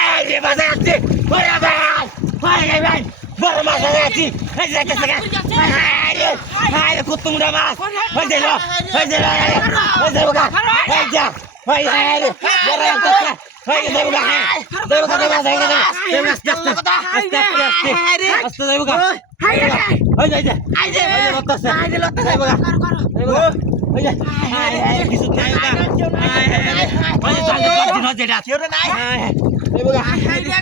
আরে বাজে আছে ওরে ভাই ভাই ভাই বড় মাছ আছে এই যে কাছে আরে আরে কত মুড়া মাছ হই দে লো হই দে হই দে বগা হই যা হই আরে বড় আছে হই দে বগা দে বগা দে বগা দে বগা আস্তে আস্তে দে বগা হই যা যা আই দে লত্তাছে দে বগা দে বগা হই যা কিছু নাই বগা হই যা দিন হচ্ছে এটা ছোট নাই দে বগা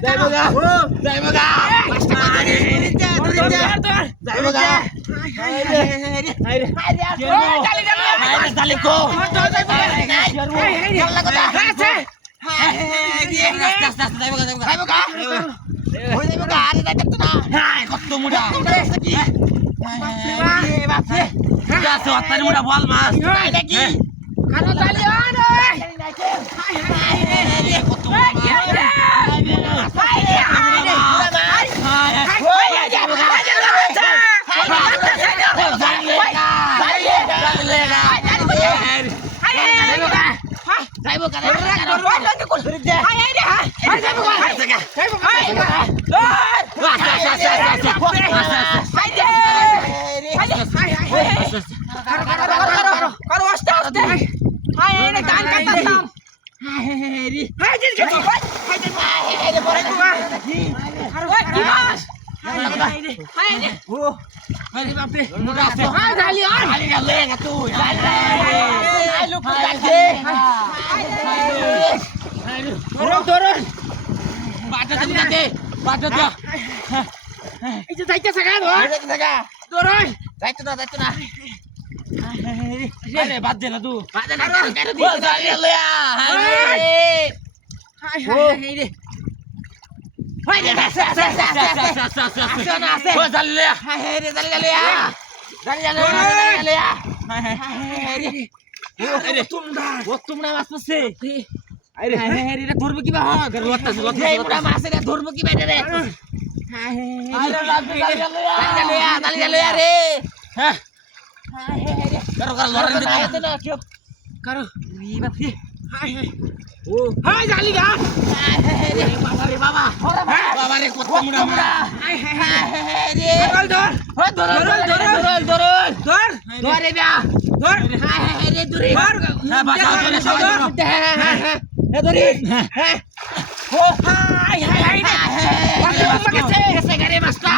দে বগা দে বগা পাঁচটা বাজে দে বগা ডালি কো বল মাছ বাদ না তু তোমরা মাছ পাচ্ছে ধরবো কিবা মাছ ধরবো কিবা রে কারো কারো লড়াই কারো ও হাই জালি গা বাবা রে বাবা বাবা রে কত মুড়া মুড়া রে ধর ধর ধর ধর ধর ধর ধর রে বিয়া ধর রে দূরে ধর হ্যাঁ বাঁচাও ধরে হ্যাঁ ধরি হ্যাঁ ও হাই হাই হাই রে মাছ গেছে গারে মাছটা